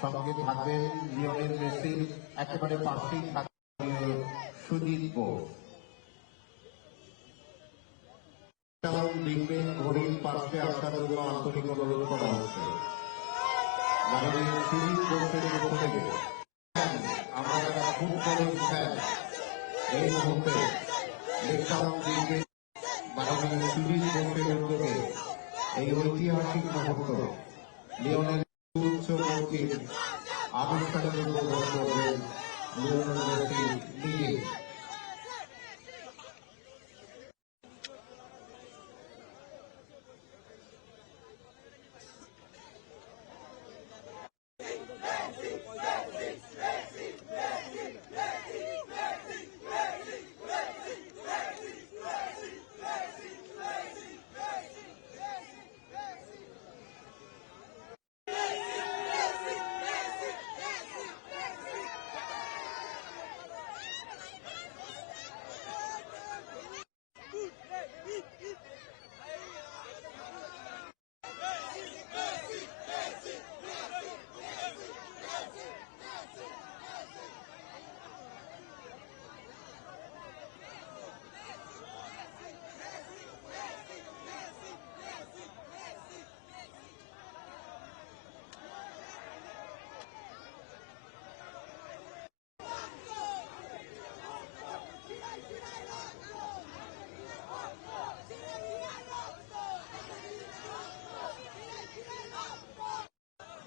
সঙ্গে থাকবেন লিওনেল মেসির একেবারে পাশেই থাকবে সুজিত বোস। লিখবেন ঘড়ির পাশে আসার জন্য আন্তরিক অনুরোধ করা হচ্ছে। মাননীয় সুজিত বোসের পক্ষ থেকে আমরা যারা ফুটবলের ফ্যান এই মুহূর্তে লেকটাউন লিখবেন মাননীয় সুজিত বোসের উদ্যোগে এই ঐতিহাসিক মুহূর্ত লিওনেল উচ্চ মন্ত্রীর আনুষ্ঠানিক উদ্বোধন করবেন লিওনেল মেসি নিজে।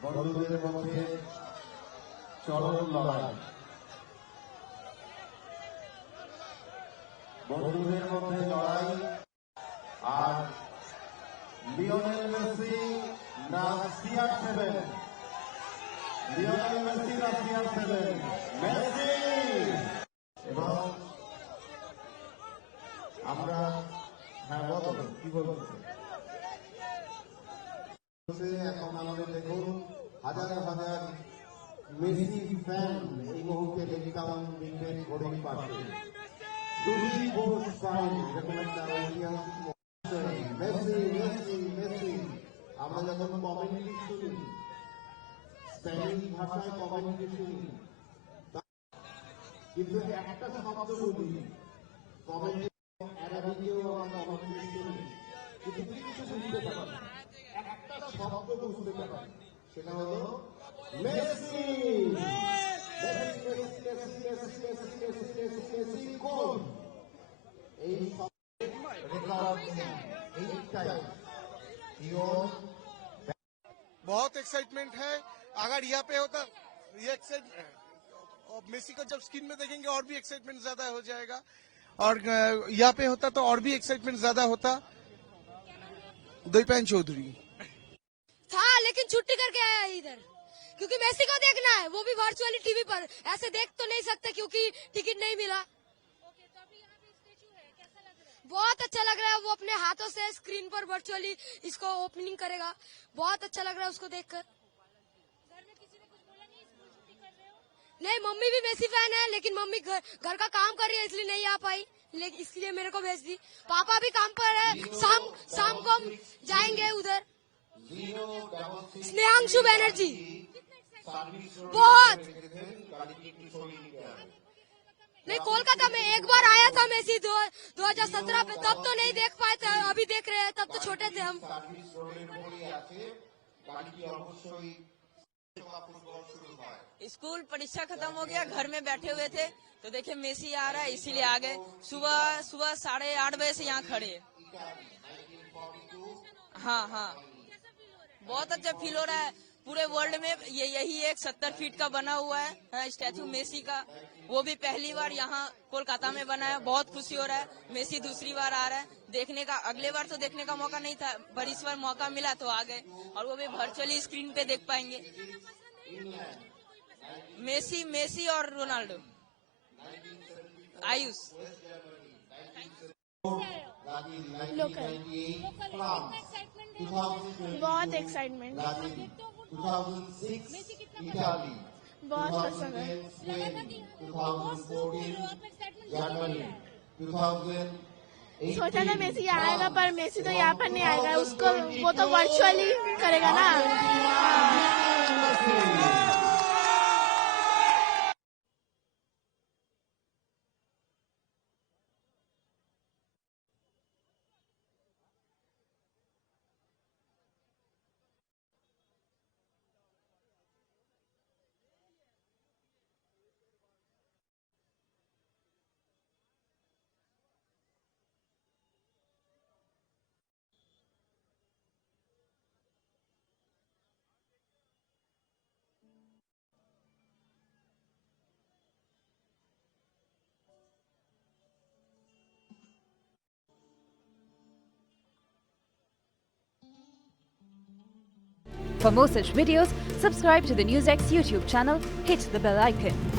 বন্ধুদের মধ্যে চরম লড়াই, বন্ধুদের মধ্যে লড়াই। আর লিওনেল মেসি না CR7, লিওনেল মেসি না CR7, মেসি। এবং আমরা হ্যাঁ বলো কি বলবো। এখন আমাদের দেখুন হাজার হাজার মেসি ফ্যান এই মুহূর্তে লেকটাউন লিখবেন ঘড়ির পাশে। সুজিত বোস ফাইন এরকম একটা ঐতিহাসিক মেসি মেসি মেসি। আমরা যখন কমেন্ট্রি শুনি, স্প্যানিশ ভাষায় কমেন্ট্রি শুনি, কিন্তু একটা শব্দ বলি কমেন্ট্রি, অ্যারাবিকেও আমরা কমেন্ট্রি শুনি, কিন্তু কিছু বুঝতে পারি, একটা শব্দ বুঝতে পারি, সেটা হলো মেসি। बहुत एक्साइटमेंट है। अगर यहाँ पे होता ये और मेसी को जब स्क्रीन में देखेंगे और भी एक्साइटमेंट ज्यादा हो जाएगा, और यहाँ पे होता तो और भी एक्साइटमेंट ज्यादा होता। द्वैपायन चौधरी था लेकिन छुट्टी करके आया इधर, क्योंकि मेसी को देखना है, वो भी वर्चुअली टीवी पर। ऐसे देख तो नहीं सकते क्योंकि टिकट नहीं मिला। तो अभी यहाँ पे स्टैचू है, कैसा लग रहा है? बहुत अच्छा लग रहा है, वो अपने हाथों से स्क्रीन पर वर्चुअली इसको ओपनिंग करेगा। बहुत अच्छा लग रहा है उसको देखकर। घर में किसी ने कुछ बोला नहीं, स्कूल छुट्टी कर रहे हो? नहीं, मम्मी भी मेसी फैन है, लेकिन मम्मी घर का काम कर रही है इसलिए नहीं आ पाई, लेकिन इसलिए मेरे को भेज दी। पापा भी काम पर है, शाम को हम जाएंगे उधर। स्नेहांशु बनर्जी बहुत नहीं, कोलकाता में एक बार आया था मेसी 2017 में, तब तो नहीं देख पाए थे, अभी देख रहे हैं, तब तो छोटे थे हम। स्कूल परीक्षा खत्म हो गया, घर में बैठे हुए थे तो देखे मेसी आ रहा है, इसीलिए आ गए। सुबह 8:30 बजे से यहाँ खड़े। हाँ हाँ, बहुत अच्छा फील हो रहा है। पूरे वर्ल्ड में यही एक 70 फीट का बना हुआ है स्टैचू मेसी का, वो भी पहली बार यहाँ कोलकाता में बना है। बहुत खुशी हो रहा है, मेसी दूसरी बार आ रहा है देखने का। अगले बार तो देखने का मौका नहीं था, पर इस बार मौका मिला तो आ गए, और वो भी वर्चुअली स्क्रीन पे देख पाएंगे। मेसी और रोनाल्डो। आयुष लोकल बहुत एक्साइटमेंट, बहुत पसंद है। सोचा था मेसी आएगा, पर मेसी तो यहाँ पर नहीं आएगा, उसको वो तो वर्चुअली करेगा ना। For more such videos, subscribe to the NewsX YouTube channel, hit the bell icon.